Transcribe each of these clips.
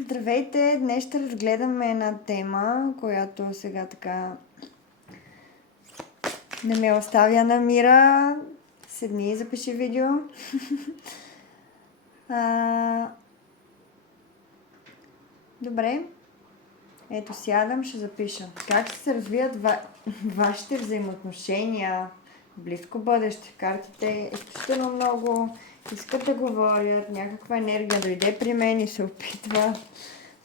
Здравейте! Днес ще разгледаме една тема, която сега така не ме оставя на мира. Седни и запиши видео. А, добре. Ето сядам, ще запиша. Как ще се развият вашите взаимоотношения в близко бъдеще? Картите изключително много искат да говорят. Някаква енергия дойде при мен и се опитва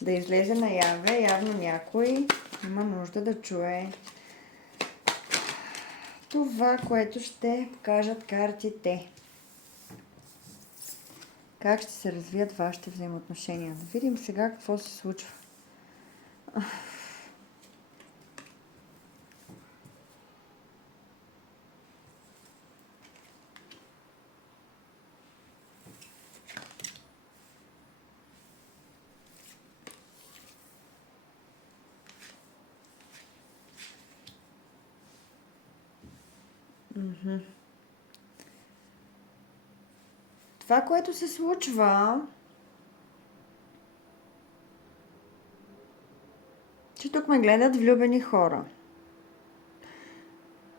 да излезе наяве. Явно някой има нужда да чуе това, което ще покажат картите. Как ще се развият вашите взаимоотношения? Да видим сега какво се случва. Това, което се случва, че тук ме гледат влюбени хора.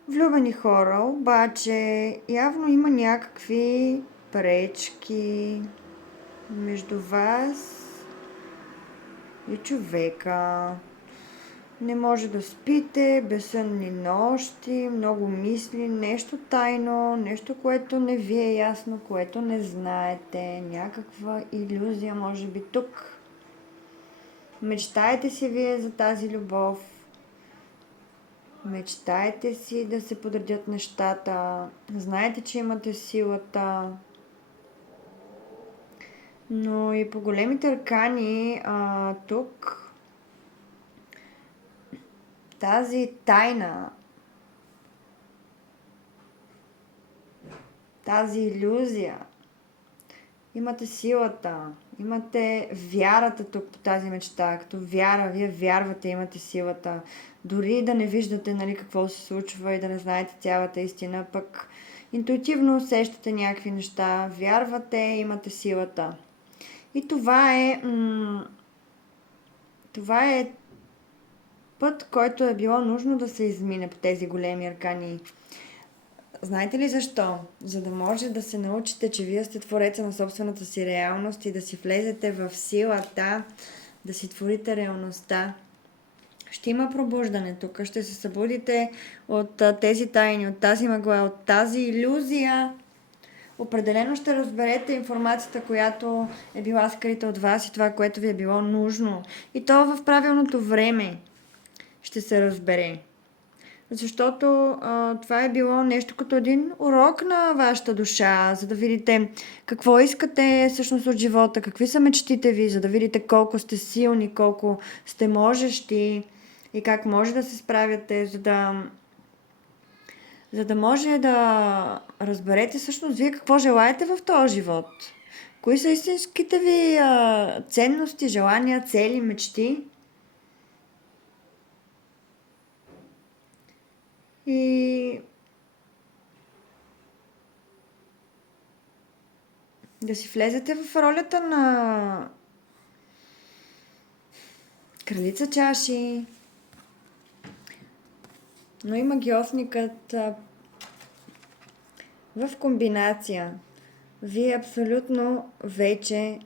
Влюбени хора, обаче явно има някакви пречки между вас и човека. Не може да спите, безсънни нощи, много мисли, нещо тайно, нещо, което не ви е ясно, което не знаете, някаква илюзия може би тук. Мечтаете си вие за тази любов, мечтаете си да се подредят нещата, знаете, че имате силата, но и по големите аркани тук тази тайна, тази илюзия, имате силата, имате вярата тук по тази мечта. Като вяра, вие вярвате, имате силата. Дори да не виждате, нали, какво се случва и да не знаете цялата истина, пък интуитивно усещате някакви неща, вярвате, имате силата. И това е път, който е било нужно да се измине по тези големи аркани. Знаете ли защо? За да може да се научите, че вие сте твореца на собствената си реалност и да си влезете в силата, да си творите реалността. Ще има пробуждане тук, ще се събудите от тези тайни, от тази мъгла, от тази илюзия. Определено ще разберете информацията, която е била скрита от вас и това, което ви е било нужно. И то в правилното време ще се разбере. Защото това е било нещо като един урок на вашата душа, за да видите какво искате всъщност от живота, какви са мечтите ви, за да видите колко сте силни, колко сте можещи и как може да се справяте, за да може да разберете всъщност вие какво желаете в този живот. Кои са истинските ви ценности, желания, цели, мечти. И да си влезете в ролята на кралица чаши, но и магиосникът в комбинация. Вие абсолютно вече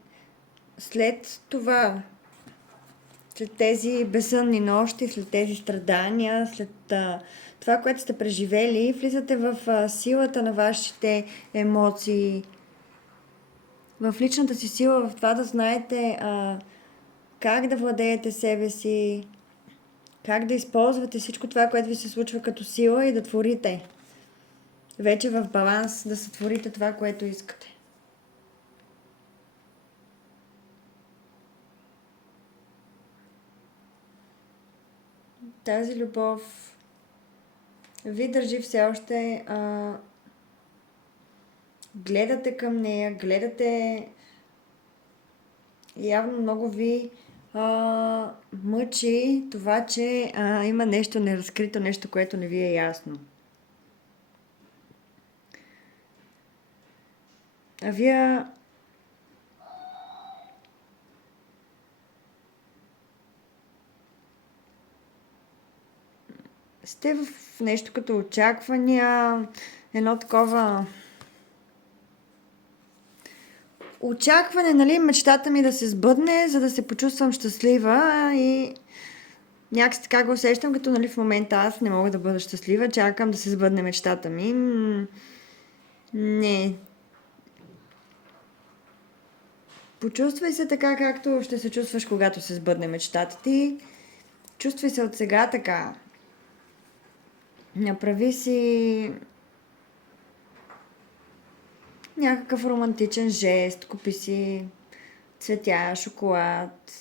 след това, след тези безсънни нощи, след тези страдания, след това, което сте преживели, влизате в силата на вашите емоции, в личната си сила, в това да знаете как да владеете себе си, как да използвате всичко това, което ви се случва като сила и да творите. Вече в баланс да сътворите това, което искате. Тази любов ви държи все още, гледате към нея, гледате, явно много ви мъчи това, че има нещо неразкрито, нещо, което не ви е ясно. А вие сте в нещо като очаквания, едно такова очакване, нали, мечтата ми да се сбъдне, за да се почувствам щастлива и някакси така го усещам, като нали в момента аз не мога да бъда щастлива, чакам да се сбъдне мечтата ми. Не. Почувствай се така, както ще се чувстваш, когато се сбъдне мечтата ти. Чувствай се от сега така. Направи си някакъв романтичен жест, купи си цветя, шоколад,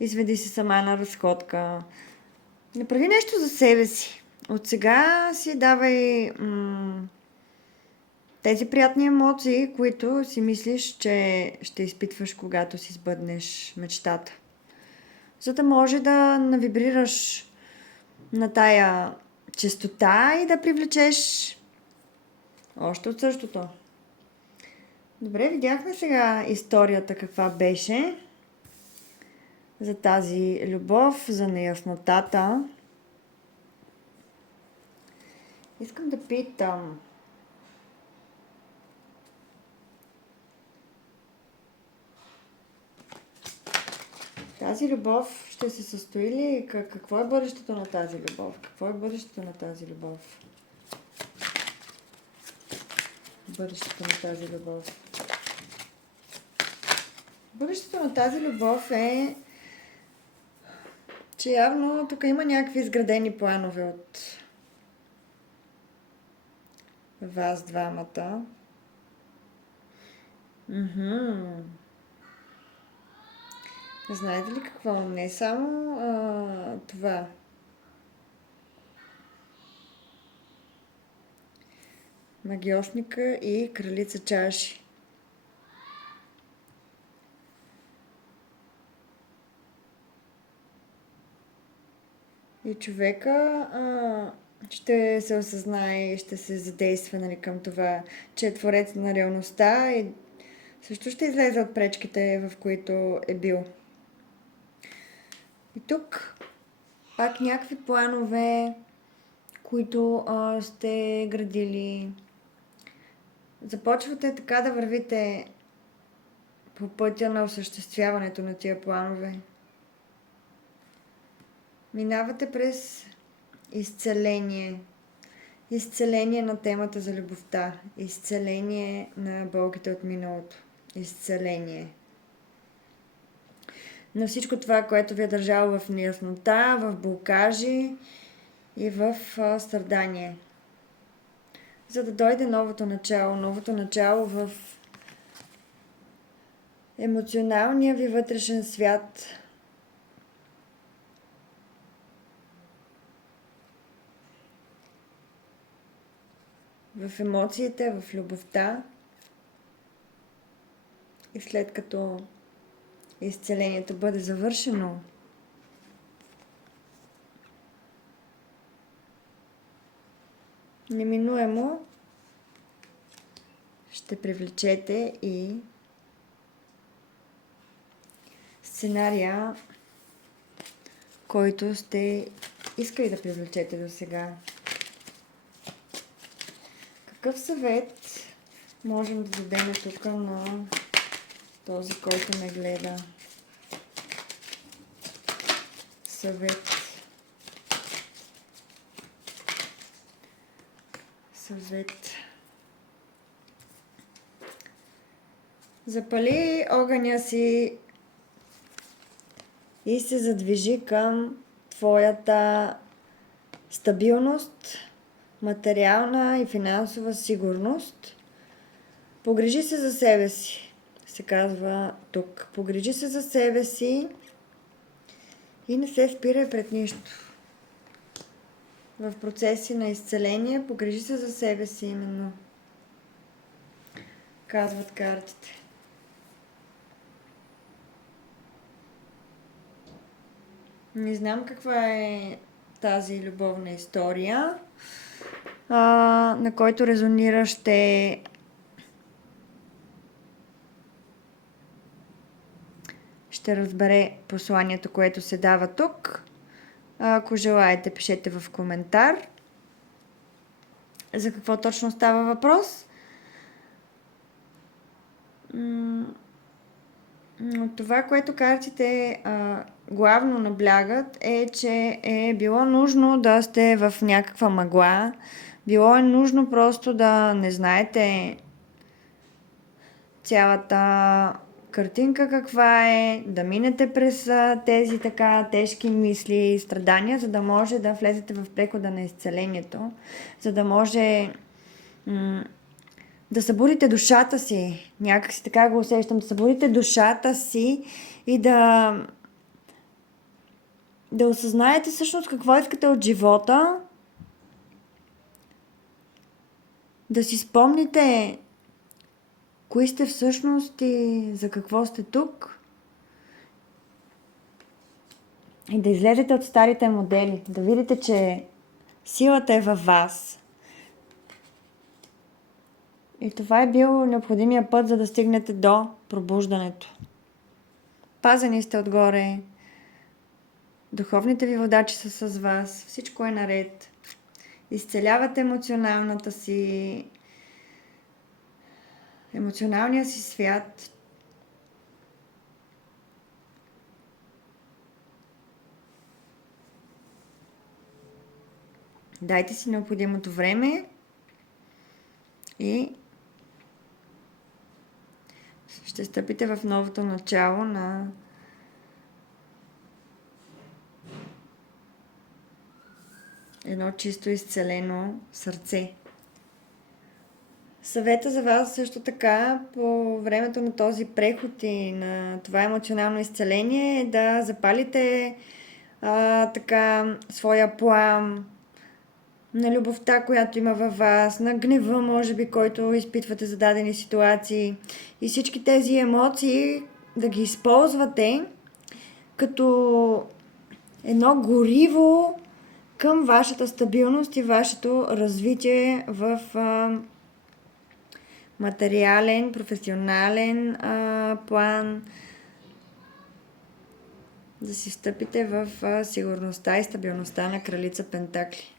изведи си сама на разходка. Направи нещо за себе си. От сега си давай тези приятни емоции, които си мислиш, че ще изпитваш, когато си сбъднеш мечтата. За да може да навибрираш на тая честота и да привлечеш още от същото. Добре, видяхме сега историята каква беше за тази любов, за неяснотата. Искам да питам. Тази любов ще се състои ли? Какво е бъдещето на тази любов? Какво е бъдещето на тази любов? Бъдещето на тази любов. Бъдещето на тази любов е, че явно тук има някакви изградени планове от вас двамата. Знаете ли какво? Не само това. Магиосника и кралица чаши. И човека ще се осъзнае и ще се задейства нали, към това, че е творец на реалността и също ще излезе от пречките, в които е бил. И тук пак някакви планове, които сте градили. Започвате така да вървите по пътя на осъществяването на тия планове. Минавате през изцеление. Изцеление на темата за любовта. Изцеление на болките от миналото. Изцеление на всичко това, което ви е държало в неяснота, в блокажи и в страдание. За да дойде новото начало в емоционалния ви вътрешен свят. В емоциите, в любовта. И след като изцелението бъде завършено, неминуемо ще привлечете и сценария, който сте искали да привлечете до сега. Какъв съвет можем да дадем тук на този, който ме гледа? Съвет. Запали огъня си и се задвижи към твоята стабилност, материална и финансова сигурност. Погрижи се за себе си, се казва тук. Погрижи се за себе си и не се спирай пред нищо. В процеси на изцеление погрижи се за себе си именно. Казват картите. Не знам каква е тази любовна история, на който резонира ще разбере посланието, което се дава тук. Ако желаете, пишете в коментар за какво точно става въпрос. Но това, което картите главно наблягат, е, че е било нужно да сте в някаква мъгла. Било е нужно просто да не знаете цялата картинка каква е, да минете през тези така тежки мисли и страдания, за да може да влезете в прехода на изцелението, за да може да събудите душата си, някакси така го усещам, да събудите душата си и да осъзнаете всъщност какво искате от живота, да си спомните кои сте всъщност и за какво сте тук и да излезете от старите модели, да видите, че силата е във вас. И това е бил необходимия път, за да стигнете до пробуждането. Пазени сте отгоре, духовните ви водачи са с вас, всичко е наред. Изцелявате емоционалния си свят. Дайте си необходимото време и ще стъпите в новото начало на едно чисто изцелено сърце. Съвета за вас също така по времето на този преход и на това емоционално изцеление е да запалите така своя плам на любовта, която има във вас, на гнева, може би, който изпитвате за дадени ситуации и всички тези емоции да ги използвате като едно гориво към вашата стабилност и вашето развитие в материален, професионален план, да си встъпите в сигурността и стабилността на кралица Пентакли.